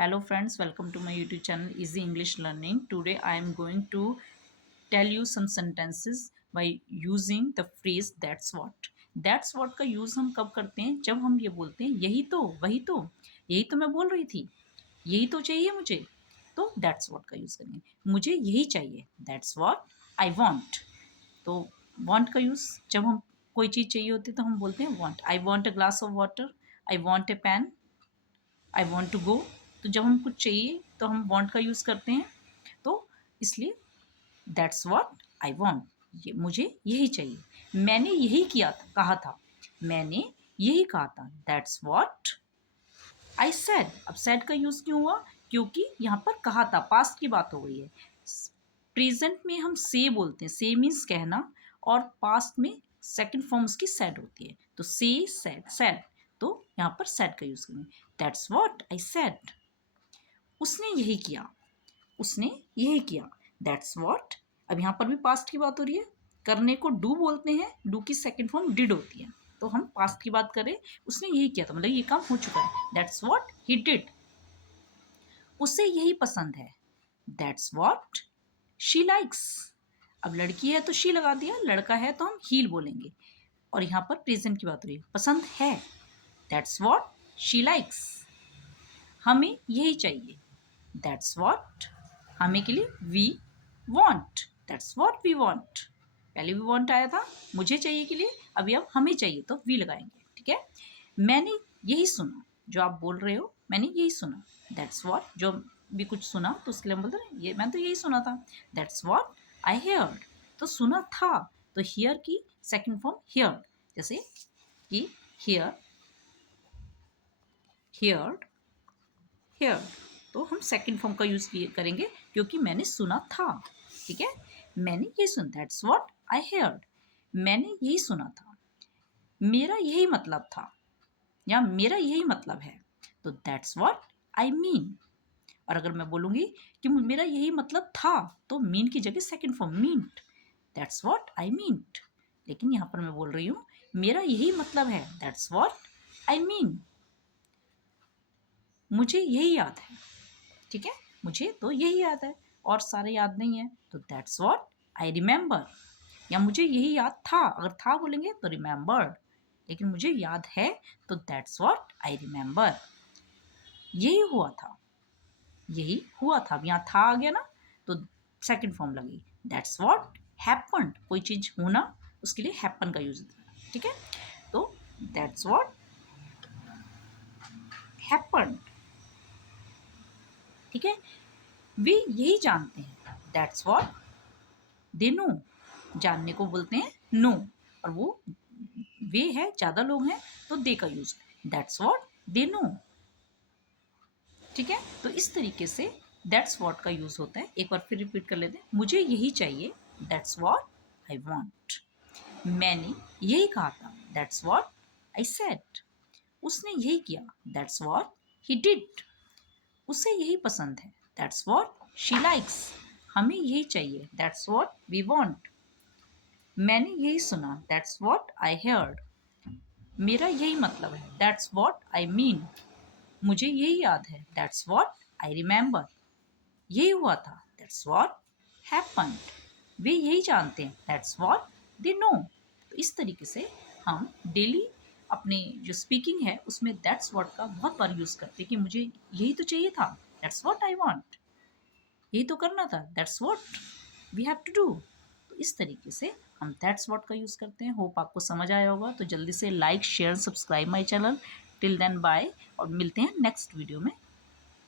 Hello friends, welcome to my YouTube channel Easy English Learning. Today I am going to tell you some sentences by using the phrase that's what. That's what का use हम कब करते हैं? जब हम ये बोलते हैं यही तो, वही तो, यही तो मैं बोल रही थी, यही तो चाहिए मुझे, तो that's what का यूज़ करेंगे. मुझे यही चाहिए, that's what I want. तो want का यूज़ जब हम कोई चीज़ चाहिए होती है तो हम बोलते हैं want. I want a glass of water. I want a pen. I want to go. तो जब हम कुछ चाहिए तो हम वॉन्ट का यूज़ करते हैं, तो इसलिए दैट्स वॉट आई वॉन्ट, ये मुझे यही चाहिए, मैंने यही किया था, कहा था, मैंने यही कहा था, दैट्स वॉट आई सेड. अब सेड का यूज़ क्यों हुआ? क्योंकि यहाँ पर कहा था, पास्ट की बात हो गई है. प्रेजेंट में हम से बोलते हैं, से मीन्स कहना, और पास्ट में सेकंड फॉर्म उसकी सेड होती है, तो से सेड सेड, तो यहाँ पर सेड का यूज़ करेंगे. That's what I said. उसने यही किया, उसने यही किया, दैट्स वॉट. अब यहाँ पर भी पास्ट की बात हो रही है, करने को डू बोलते हैं, डू की सेकंड फॉर्म डिड होती है, तो हम पास्ट की बात करें, उसने यही किया था, मतलब ये काम हो चुका है, दैट्स वॉट ही डिड. उसे यही पसंद है, दैट्स वॉट शी लाइक्स. अब लड़की है तो शी लगा दिया, लड़का है तो हम हील बोलेंगे, और यहाँ पर प्रेजेंट की बात हो रही है, पसंद है, दैट्स वॉट शी लाइक्स. हमें यही चाहिए, दैट्स वॉट, हमें के लिए we want, that's what we want. पहले भी वॉन्ट आया था मुझे चाहिए के लिए, अभी अब हमें चाहिए तो वी लगाएंगे, ठीक है. मैंने यही सुना, जो आप बोल रहे हो मैंने यही सुना, दैट्स वॉट. जो भी कुछ सुना तो उसके लिए हम बोलते हैं ये मैं तो यही सुना था, दैट्स वॉट आई हेयर्ड. तो सुना था, तो हियर की सेकंड फॉर्म हियर, जैसे कि हियर, हियर्ड, हेयर, तो हम सेकंड फॉर्म का यूज़ करेंगे क्योंकि मैंने सुना था, ठीक है. मैंने ये सुना, दैट्स व्हाट आई हेयर्ड. मैंने यही सुना था, मेरा यही मतलब था, या मेरा यही मतलब है, तो दैट्स व्हाट आई मीन. और अगर मैं बोलूँगी कि मेरा यही मतलब था, तो मीन की जगह second form meant, that's what I meant. लेकिन यहाँ पर मैं बोल रही हूँ मेरा यही मतलब है, दैट्स व्हाट आई मीन. मुझे यही याद है, ठीक है, मुझे तो यही याद है और सारे याद नहीं है, तो दैट्स व्हाट आई रिमेंबर. या मुझे यही याद था, अगर था बोलेंगे तो रिमेंबर्ड, लेकिन मुझे याद है तो दैट्स व्हाट आई रिमेंबर. यही हुआ था, यही हुआ था. अब यहाँ था आ गया ना, तो सेकंड फॉर्म लगी, दैट्स व्हाट हैपन्ड. कोई चीज़ होना, उसके लिए हैपन का यूज होता है, ठीक है. तो दैट्स व्हाट हैपन्ड, ठीक है. वे यही जानते हैं, दैट्स व्हाट दे नो. जानने को बोलते हैं नो, और वो वे है, ज़्यादा लोग हैं तो दे का use, that's what they know, ठीक है. तो इस तरीके से दैट्स व्हाट का यूज होता है. एक बार फिर रिपीट कर लेते हैं, मुझे यही चाहिए, दैट्स व्हाट आई वांट. मैंने यही कहा था, दैट्स व्हाट आई सेड. उसने यही किया, दैट्स व्हाट ही डिड. उसे यही पसंद है, दैट्स व्हाट शी लाइक्स. हमें यही चाहिए, दैट्स व्हाट वी वांट. मैंने यही सुना, दैट्स व्हाट आई हेयर्ड. मेरा यही मतलब है, दैट्स व्हाट आई मीन. मुझे यही याद है, दैट्स व्हाट आई रिमेंबर. यही हुआ था, दैट्स व्हाट हैपन्ड. वे यही जानते हैं, दैट्स व्हाट दे नो. तो इस तरीके से हम डेली अपने जो स्पीकिंग है उसमें दैट्स व्हाट का बहुत बार यूज़ करते हैं कि मुझे यही तो चाहिए था, दैट्स व्हाट आई वांट, यही तो करना था, that's what we have to do. तो इस तरीके से हम दैट्स व्हाट का यूज़ करते हैं. होप आपको समझ आया होगा. तो जल्दी से like share subscribe my channel. Till then bye, और मिलते हैं नेक्स्ट वीडियो में.